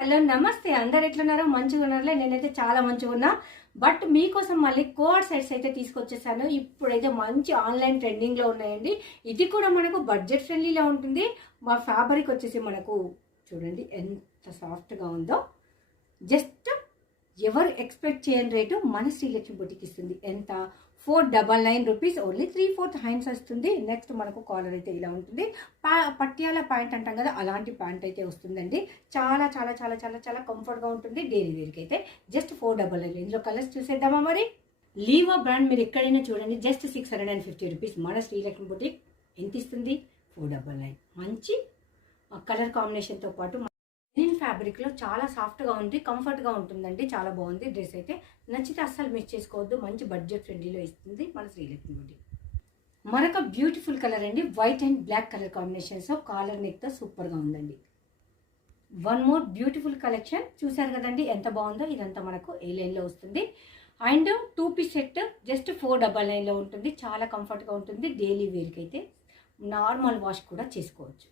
hello నమస్తే అందరు ఎట్లున్నారో మంచిగా ఉన్నారులే నేనైతే చాలా మంచిగా ఉన్నా బట్ మీకోసం మళ్ళీ కోఆర్ సెట్స్ అయితే తీసుకొచ్చేసాను ఇప్పుడైతే మంచి ఆన్లైన్ ట్రెండింగ్లో ఉన్నాయండి ఇది కూడా మనకు బడ్జెట్ ఫ్రెండ్లీలో ఉంటుంది మా ఫ్యాబ్రిక్ వచ్చేసి మనకు చూడండి ఎంత సాఫ్ట్గా ఉందో జస్ట్ ఎవరు ఎక్స్పెక్ట్ చేయని రేటు మన శ్రీలక్ష్మి బుటిక్ ఇస్తుంది ఎంత 499 రూపీస్ ఓన్లీ 3/4 హ్యాండ్స్ వస్తుంది నెక్స్ట్ మనకు కాలర్ అయితే ఇలా ఉంటుంది పట్యాల ప్యాంట్ అంటాం కదా అలాంటి ప్యాంట్ అయితే వస్తుందండి చాలా చాలా చాలా చాలా చాలా కంఫర్ట్గా ఉంటుంది డైలీ వేర్కి అయితే జస్ట్ 499 ఇందులో కలర్స్ చూసేద్దామా మరి లీవా బ్రాండ్ మీరు ఎక్కడైనా చూడండి జస్ట్ 650 రూపీస్ మన శ్రీలక్ష్మి బుటిక్ ఎంత ఇస్తుంది 499 మంచి కలర్ కాంబినేషన్తో పాటు లెనిన్ ఫ్యాబ్రిక్లో చాలా సాఫ్ట్గా ఉంది కంఫర్ట్గా ఉంటుందండి చాలా బాగుంది డ్రెస్ అయితే నచ్చితే అస్సలు మిస్ చేసుకోవద్దు మంచి బడ్జెట్ ఫ్రెండ్లీలో ఇస్తుంది మన శ్రీలక్ష్మి బుటిక్ మరొక బ్యూటిఫుల్ కలర్ అండి వైట్ అండ్ బ్లాక్ కలర్ కాంబినేషన్స్తో కాలర్ నెక్తో సూపర్గా ఉందండి వన్ మోర్ బ్యూటిఫుల్ కలెక్షన్ చూసారు కదండి ఎంత బాగుందో ఇదంతా మనకు ఏ లైన్లో వస్తుంది అండ్ 2 పీస్ సెట్ జస్ట్ 499లో ఉంటుంది చాలా కంఫర్ట్గా ఉంటుంది డైలీ వేర్కి అయితే నార్మల్ వాష్ కూడా చేసుకోవచ్చు